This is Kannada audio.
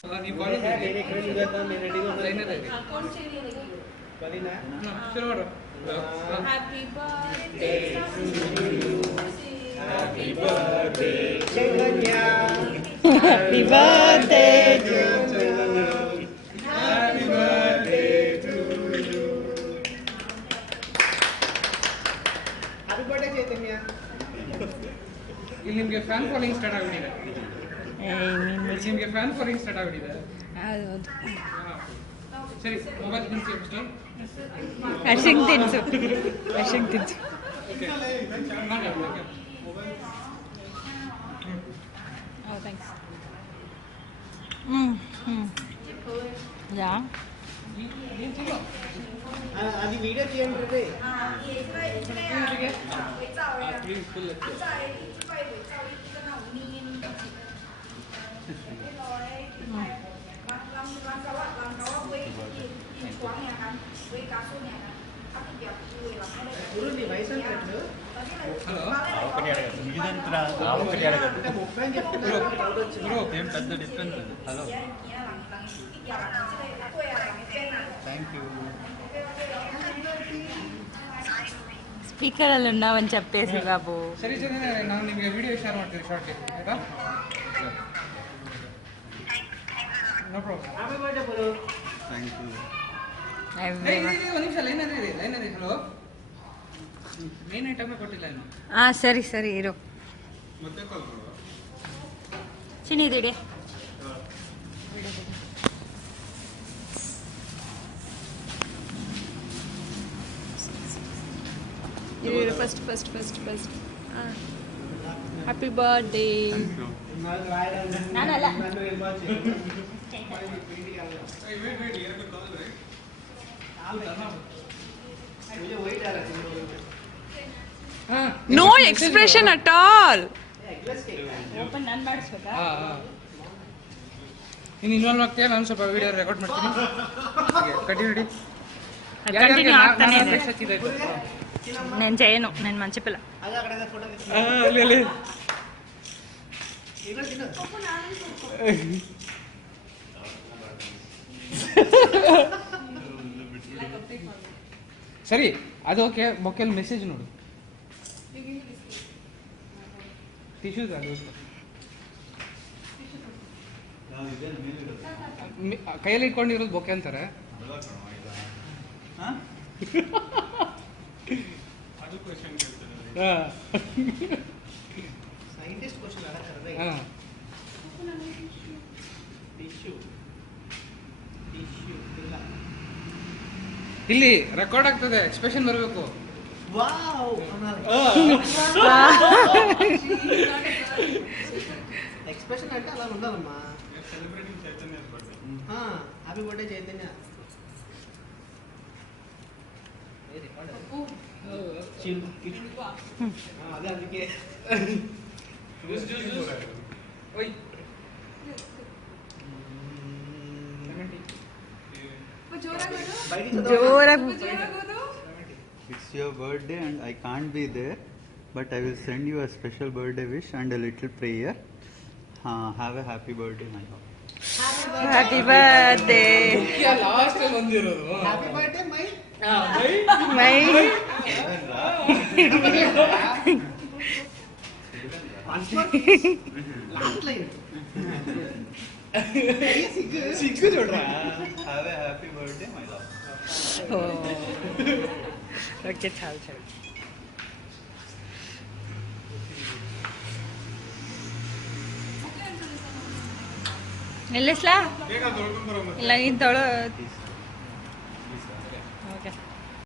Happy birthday to you. Happy birthday Chaitanya. Happy birthday to you. Happy birthday to you. Happy birthday Chaitanya. ಇಲ್ಲಿ ನಿಮಗೆ ಫ್ಯಾನ್ ಫಾಲೋಯಿಂಗ್ ಸ್ಟಾರ್ಟ್ ಆಗಿಬಿಟ್ಟಿದೆ. ನಿಮಗೆ ಫ್ಯಾನ್ ಫಾಲೋಯಿಂಗ್ ಸ್ಟಾರ್ಟ್ ಆಗಿಬಿಟ್ಟಿದೆ. ಹೌದು. ಸರಿ ಮೊಬೈಲ್ ತಿನ್ಸಿ ಫಸ್ಟ್. ಅಶಂಗ್ ತಿನ್ಸು. ಅಶಂಗ್ ತಿನ್ಸು. ಓಕೆ. Oh, thanks. Yeah. అది వీడియో తీయండి. పెద్ద difference hello thank you speaker ಅಲ್ಲಿ ఉన్నాವని చెప్పేసి ಬಾಬು. ಸರಿ ಸರಿ ನಾನು ನಿಮಗೆ ವಿಡಿಯೋ ಶೇರ್ ಮಾಡ್ತೀನಿ ಶಾರ್ಟ್ಲಿ ಆಯ್ತಾ? No problem. ಹ್ಯಾಪಿ ಬರ್ತ್ಡೇ ಬೋಲು. Thank you. ಒಂದು ನಿಮಿಷ ಲೈನಲ್ಲಿ ಹಲೋ ಮೇನ್ ಐಟಮ್ ಕೊಟ್ಟಿಲ್ಲ ಇನ್ನು. ಸರಿ ಸರಿ ಇರು. ಮತ್ತೆ ಕಾಲ್ ಮಾಡುವ ಚಿನ್ನಿದಿಡಿ. ಇರು ಫಸ್ಟ್ ಹ್ಯಾಪಿ ಬರ್ತ್ಡೇ. ನಾನಲ್ಲ No expression at all. Open ನಾನು ಮಾಡಿಸ್ಬೇಕಾ? ನೀನು ಇನ್ವಾಲ್ವ್ ಆಗ್ತೀಯಾ? ನಾನು ಸ್ವಲ್ಪ ವಿಡಿಯೋ ರೆಕಾರ್ಡ್ ಮಾಡ್ತೀನಿ. ಕಂಟಿನ್ಯೂ ಕಂಟಿನ್ಯೂ ಆಗ್ತಾನೆ ಇದೆ. నేను చేయను, నేను మంచి పిల్ల. ಸರಿ ಅದು ಓಕೆ. ಬೊಕೆಲ್ ಮೆಸೇಜ್ ನೋಡು. ಟಿಶ್ಯೂಸ್ ಅದು ಕೈಯಲ್ಲಿ ಇಟ್ಕೊಂಡಿರೋದು ಬೊಕೆ ಅಂತಾರೆ. ಇಲ್ಲಿ ರೆಕಾರ್ಡ್ ಆಗ್ತದೆ, ಎಕ್ಸ್ಪ್ರೆಷನ್ ಬರಬೇಕು. ఎక్స్ప్రెషన్ అంటే అలా ఉండాలమ్మా. Celebrating Chaitanya birthday. Happy birthday Chaitanya. అదే అందుకే It's your birthday and I can't be there, but I will send you a special birthday wish and a little prayer. Have a happy birthday, my love. Happy birthday. Last ಅಲ್ಲಿ ಬಂದಿರೋದು happy birthday my last line సిగ్గు చూడరా. Have a happy birthday, my love. Okay చాలు చాలు. ಎಲ್ಲೆಸ್ಲಾ ಇಲ್ಲ ಇನ್ ತೊಳೋ